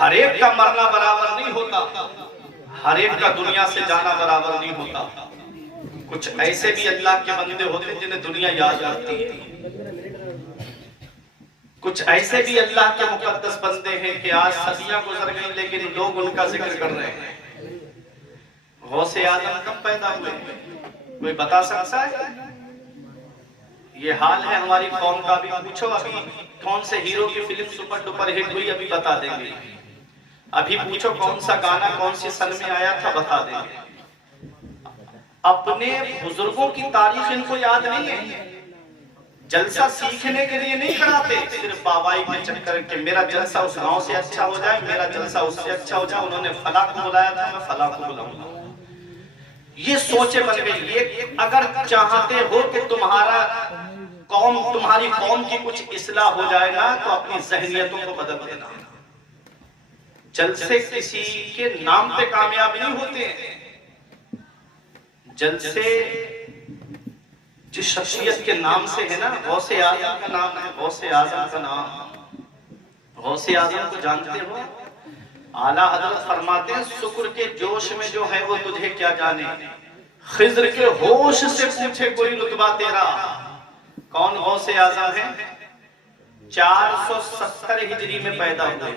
ہر ایک کا مرنا برابر نہیں ہوتا، ہر ایک کا دنیا سے جانا برابر نہیں ہوتا۔ کچھ ایسے بھی اللہ کے بندے ہوتے ہیں جنہیں دنیا یاد کرتی ہے، کچھ ایسے بھی اللہ کے مقدس بندے ہیں کہ آج صدیاں گزر گئیں لیکن لوگ ان کا ذکر کر رہے ہیں۔ غوث اعظم کب پیدا ہوئے کوئی بتا سکتا ہے؟ یہ حال ہے ہماری قوم کا۔ بھی پوچھو ابھی کون سے ہیرو کی فلم سپر ڈپر ہٹ ہوئی، ابھی بتا دیں گے۔ ابھی پوچھو کون سا گانا کون سی سن میں آیا تھا، بتا دیں گے۔ اپنے بزرگوں کی تاریخ ان کو یاد نہیں ہے۔ جلسہ سیکھنے کے لیے نہیں کراتے، صرف بابائی کے چکر کہ میرا جلسہ اس گاؤں سے اچھا ہو جائے، میرا جلسہ اس سے اچھا ہو جائے، انہوں نے فلاں کو بلایا تھا میں فلاں کو بلاؤں گا۔ یہ سوچے بن گئی۔ یہ اگر چاہتے ہو کہ تمہاری قوم کی کچھ اصلاح ہو جائے گا تو اپنی ذہنیتوں کو بدل دینا۔ جلسے کسی کے نام پہ کامیاب نہیں ہوتے ہیں، جلسے جس شخصیت کے نام سے ہے نا، غوث اعظم کا نام ہے، غوث اعظم کا نام۔ غوث اعظم کو جانتے ہو؟ اعلیٰ حضرت فرماتے ہیں شکر کے جوش میں جو ہے وہ تجھے کیا جانے، خضر کے ہوش سے پوچھے کوئی رتبہ تیرا۔ کون غوث اعظم ہے؟ 470 ہجری میں پیدا ہوئے۔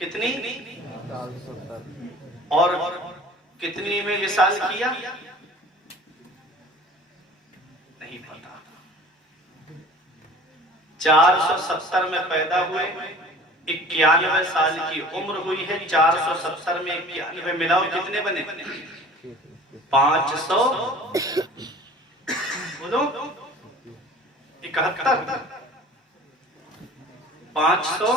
کتنی؟ اور کتنی میں وصال کیا؟ نہیں پتا۔ 470 میں پیدا ہوئے، 91 سال کی عمر ہوئی ہے۔ 470 میں 91 ملاؤ کتنے بنے؟ 500 بولو 71 571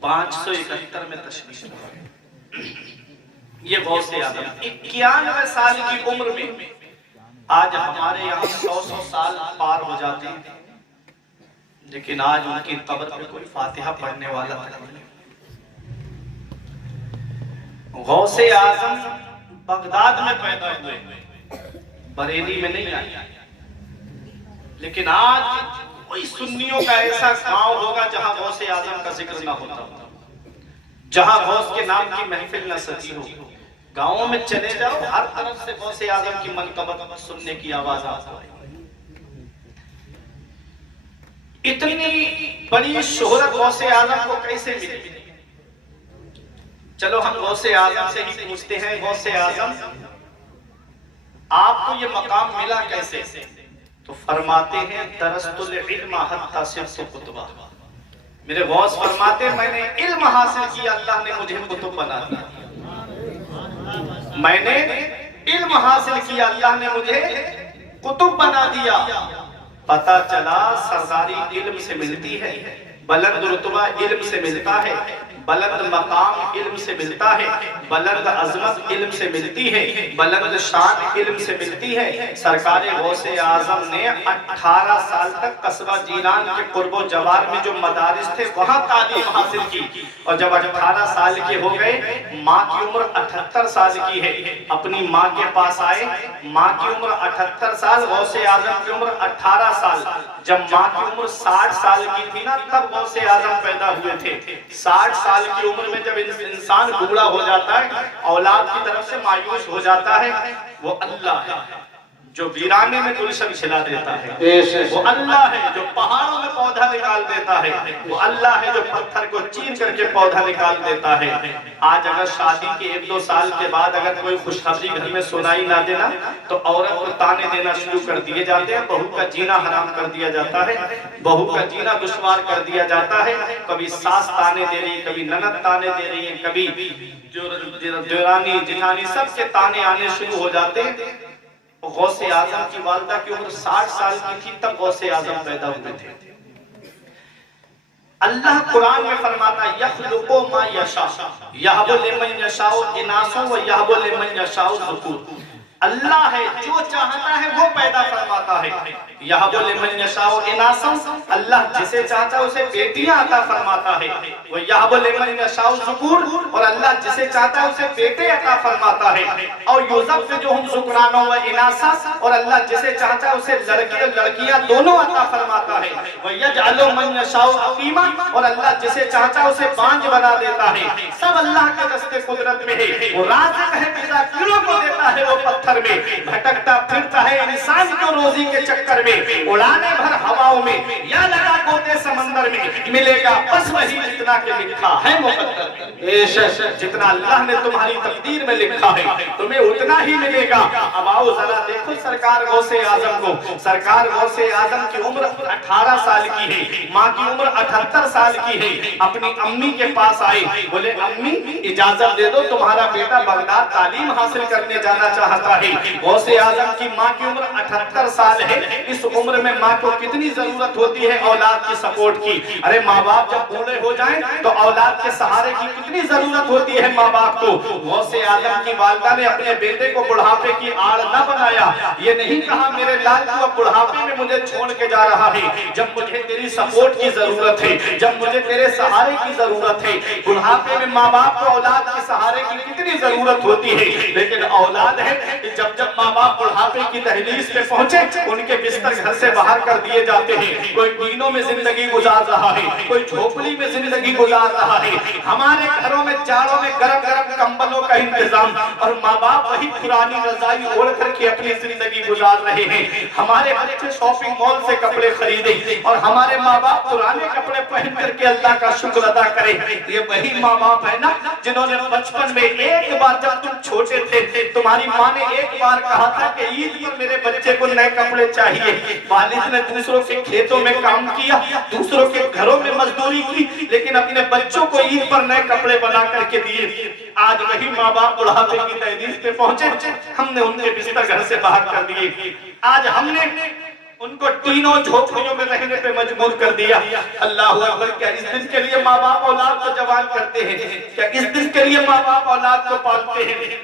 571 میں تشریف لائے۔ یہ غوث اعظم 91 سال کی عمر میں۔ آج ہمارے یہاں 100 سال پار ہو جاتے ہیں لیکن آج ان کی قبر پہ کوئی فاتحہ پڑھنے والا نہیں۔ غوث اعظم بغداد میں پیدا ہوئے، بریلی میں نہیں آئے۔ لیکن آج کوئی سنیوں کا ایسا گاؤں ہوگا جہاں غوث اعظم کا ذکر نہ ہوتا، جہاں غوث کے نام کی محفل نہ سجی ہو۔ گاؤں میں چلے جاؤ، ہر طرف سے غوث اعظم کی منقبت سننے کی آواز آتا ہے۔ اتنی بڑی شہرت غوث اعظم کو کیسے ملی؟ چلو ہم غوث اعظم سے ہی پوچھتے ہیں، غوث اعظم آپ کو یہ مقام ملا کیسے؟ تو فرماتے ہیں درست العلم حتی صرت کتبہ۔ میرے غوث فرماتے ہیں میں نے علم حاصل کیا، اللہ نے مجھے کتب بنا دیا۔ میں نے علم حاصل کیا، اللہ نے مجھے کتب بنا دیا۔ پتہ چلا سرداری علم سے ملتی ہے، بلند رتبہ علم سے ملتا ہے، بلند مقام علم سے ملتا ہے، بلند عظمت علم سے ملتی ہے، بلند شان علم سے ملتی ہے۔ سرکار غوث اعظم نے 18 سال تک قصبہ جیلان کے قرب و جوار میں جو مدارس تھے وہاں تعلیم حاصل کی، اور جب 18 سال کے ہو گئے، ماں کی عمر 78 سال کی ہے، اپنی ماں کے پاس آئے۔ ماں کی عمر 78 سال، غوث اعظم کی عمر 18 سال۔ جب ماں کی عمر 60 سال کی تھی نا تب غوث اعظم پیدا ہوئے تھے۔ 60 سال کی عمر میں جب انسان بوڑھا ہو جاتا ہے، اولاد کی طرف سے مایوس ہو جاتا ہے، وہ اللہ ہے جو ویرانے میں گلشن کھلا دیتا ہے، وہ اللہ ہے جو پہاڑوں میں پودا نکال دیتا ہے، وہ اللہ ہے جو پتھر کو چیر کر کے پودا نکال دیتا ہے۔ آج اگر شادی کے 1-2 سال کے بعد اگر کوئی خوشخبری گھر میں سنائی نہ دینا تو عورت کو تانے دینا شروع کر دیے جاتے ہیں، بہو کا جینا حرام کر دیا جاتا ہے، بہو کا جینا دشوار کر دیا جاتا ہے۔ کبھی ساس تانے دے رہی ہے، کبھی نند تانے دے رہی ہے، کبھی دیورانی جٹھانی سب کے تانے آنے شروع ہو جاتے ہیں۔ غوث اعظم کی والدہ کی عمر 60 سال کی تھی تب غوث اعظم پیدا ہوئے تھے۔ اللہ قرآن میں فرماتا ہے یخلق ما یشاء یہب لمن یشاء اناثا و یہب لمن یشاء ذکور۔ اللہ ہے جو چاہتا ہے وہ پیدا فرماتا ہے. یہب لمن یشاء اناسا، اللہ جسے چاہتا ہے اسے بیٹیاں عطا فرماتا ہے. وہ یہب لمن یشاء ذکور، اور اللہ جسے چاہتا ہے اسے بیٹے عطا فرماتا ہے. اور یزوجہم ذکرانا و اناسا، اور اللہ جسے چاہتا ہے اسے لڑکے اور لڑکیاں دونوں عطا فرماتا ہے. وہ یجعل من یشاء عقیما، اور اللہ جسے چاہتا ہے اسے بانج بنا دیتا ہے. سب اللہ کے دستے قدرت میں ہے. وہ رازق ہے، پیدا کیڑوں کو دیتا ہے وہ پتھر میں، بھٹکتا پھرتا ہے انسان کو روزی کے چکر میں. اڑانے بھر ہواؤں میں یا لگا گوتے سمندر میں، ملے گا بس وہی جتنا کہ لکھا ہے مقدر. جتنا اللہ نے تمہاری تقدیر میں لکھا ہے تمہیں اتنا ہی ملے گا. اب آؤ ذرا دیکھو سرکار غوث اعظم کو. سرکار غوث اعظم کی عمر 18 سال کی ہے، ماں کی عمر 78 سال کی ہے. اپنی امی کے پاس آئے، بولے امی اجازت دے دو، تمہارا بیٹا بغداد تعلیم حاصل کرنے جانا چاہتا ہے. غوث اعظم کی ماں کی عمر 78 سال ہے. اس عمر میں ماں کو کتنی ضرورت ہوتی ہے اولاد کی سپورٹ کی. ارے ماں باپ جب بوڑھے ہو جائیں تو اولاد کے سہارے کی کتنی ضرورت ہوتی ہے ماں باپ کو. غوث اعظم کی والدہ نے اپنے بیٹے کو بڑھاپے کی آڑ نہ بنایا. یہ نہیں کہا میرے لال کو اب بڑھاپے میں مجھے چھوڑ کے جا رہا ہے، جب مجھے تیری سپورٹ کی ضرورت ہے، جب مجھے تیرے سہارے کی ضرورت ہے. بڑھاپے میں ماں باپ کو اولاد کے سہارے کی کتنی ضرورت ہوتی ہے. لیکن اولاد ہے کہ جب جب ماں باپ بڑھاپے کی دہلیز پہ پہنچے ان کے بستر گھر سے باہر کر دیے جاتے ہیں. کوئی ٹینوں میں زندگی گزار رہا ہے، کوئی جھوپڑی میں زندگی گزار رہا ہے. ہمارے گھروں میں جاڑوں میں گرم گرم کمبلوں کا انتظام، اور ماں باپ وہی پرانی رضائی اوڑھ کر کے اپنی زندگی گزار رہے ہیں. ہمارے بچے شاپنگ مال سے کپڑے خریدے اور ہمارے ماں باپ پرانے کپڑے پہن کر کے اللہ کا شکر ادا کرے. یہ وہی ماں باپ ہے نا جنہوں نے بچپن میں ایک بار جب تم چھوٹے تھے تمہاری ماں نے ایک بار کہا تھا کہ عید پر میرے بچے کو نئے کپڑے چاہیے. والد نے دوسروں کے کھیتوں میں کام کیا، دوسروں کے گھروں میں مزدوری کی، لیکن اپنے بچوں کو عید پر نئے کپڑے بنا کر کے دیے. آج وہی ماں باپ بڑھاپے کی دہلیز پہ پہنچے، ہم نے ان کے بستر گھر سے باہر کر دیے. آج ہم نے ان کو تینوں جھوپڑیوں میں رہنے پہ مجبور کر دیا. اللہ اکبر. کیا اس دن کے لیے ماں باپ اولاد کو جوان کرتے ہیں؟ کیا اس دن کے لیے ماں باپ اولاد کو پالتے ہیں؟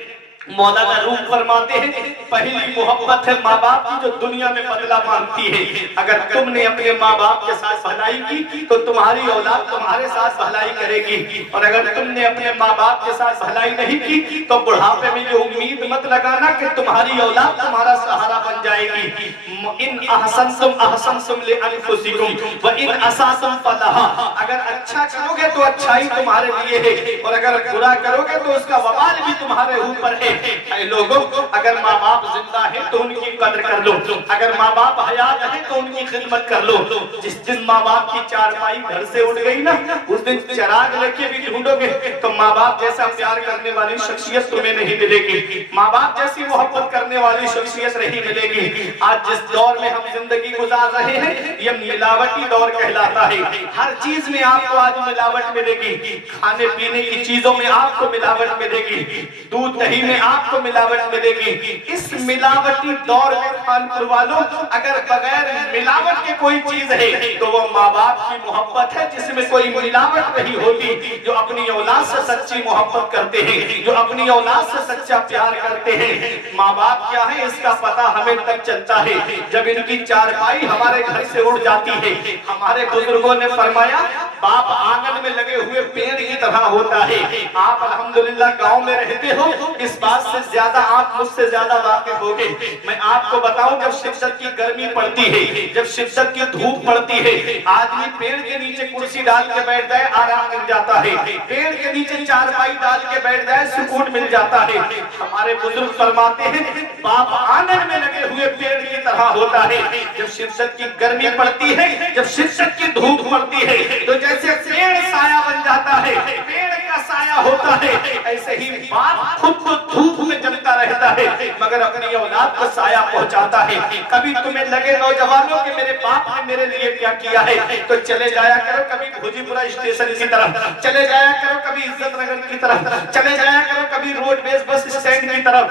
مولانا روم فرماتے ہیں پہلی محبت ہے ماں باپ کی جو دنیا میں بدلہ مانگتی ہے. اگر تم نے اپنے ماں باپ کے ساتھ بھلائی کی تو تمہاری اولاد تمہارے ساتھ بھلائی کرے گی، اور اگر تم نے اپنے ماں باپ کے ساتھ بھلائی نہیں کی تو بڑھاپے میں یہ امید مت لگانا کہ تمہاری اولاد تمہارا سہارا بن جائے گی. ان احسنتم احسنتم لانفسکم وان اسأتم فلہا. اگر اچھا کرو گے تو اچھائی تمہارے لیے ہے، اور اگر برا کرو گے تو اس کا وبال بھی تمہارے اوپر ہے. اے لوگوں، اگر ماں باپ زندہ ہے تو ان کی قدر کر لو، اگر ماں باپ حیات ہے تو ان کی خدمت کر لو. جس دن ماں باپ کی چارپائی گھر سے اٹھ گئی نا، اس دن چراغ لے کے بھی ڈھونڈو گے تو ماں باپ جیسا پیار کرنے والی شخصیت تمہیں نہیں ملے گی، ماں باپ جیسی محبت کرنے والی شخصیت نہیں ملے گی. آج جس دور میں ہم زندگی گزار رہے ہیں یہ ملاوٹی دور کہلاتا ہے. ہر چیز میں آپ کو آج ملاوٹ ملے گی. کھانے پینے کی چیزوں میں آپ کو ملاوٹ ملے گی، دودھ دہی میں آپ کو ملاوٹ ملے گی. اس ملاوٹی دور میں خانپور والوں اگر بغیر ملاوٹ کے کوئی چیز ہے تو وہ ماں باپ کی محبت ہے جس میں کوئی ملاوٹ نہیں ہوتی. جو اپنی اولاد سے سچی محبت کرتے ہیں، جو اپنی اولاد سے سچا پیار کرتے ہیں. ماں باپ کیا ہے اس کا پتہ ہمیں تب چلتا ہے جب ان کی چارپائی ہمارے گھر سے اڑ جاتی ہے. ہمارے بزرگوں نے فرمایا باپ آنگن میں لگے ہوئے پیڑ کی طرح ہوتا ہے. آپ الحمدللہ گاؤں میں رہتے ہو، اس بات سے زیادہ آپ مجھ سے زیادہ واقف ہوگے. میں آپ کو بتاؤں جب شدت کی گرمی پڑتی ہے، جب شدت کی دھوپ پڑتی ہے، آدمی پیڑ کے نیچے کرسی ڈال کے بیٹھ جائے آرام مل جاتا ہے، پیڑ کے نیچے چارپائی ڈال کے بیٹھ جائے سکون مل جاتا ہے. ہمارے بزرگ فرماتے ہیں باپ آنگن میں لگے ہوئے پیڑ کی طرح ہوتا ہے. جب شدت کی گرمی پڑتی ہے، جب شدت کی دھوپ پڑتی ہے تو جیسے پیڑ سایہ بن جاتا ہے، پیڑ کا سایہ ہوتا ہے، ایسے ہی باپ خود تو دھوپ میں جلتا رہتا ہے مگر اپنی اولاد کو سایہ پہنچاتا ہے. کبھی تمہیں لگے نوجوانوں کہ میرے باپ نے میرے لیے کیا کیا ہے تو چلے جایا کرو کبھی بھوجی پورا اسٹیشن کی طرف، چلے جایا کرو کبھی عزت نگر کی طرف، چلے جایا کرو کبھی روڈ بیس بس اسٹینڈ کی طرف.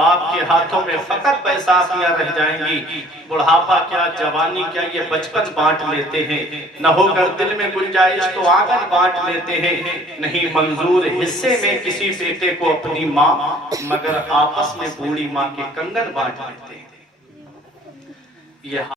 باپ کے ہاتھوں میں فقط بیساکھیاں رہ جائیں گی، بڑھاپا کیا جوانی کیا یہ بچپن بانٹ لیتے ہیں، نہ ہو کر دل میں گنجائش تو آنگن بانٹ لیتے ہیں، نہیں منظور حصے میں کسی بیٹے کو اپنی ماں، مگر آپس میں بوڑھی ماں کے کنگن بانٹ لیتے ہیں۔ یہ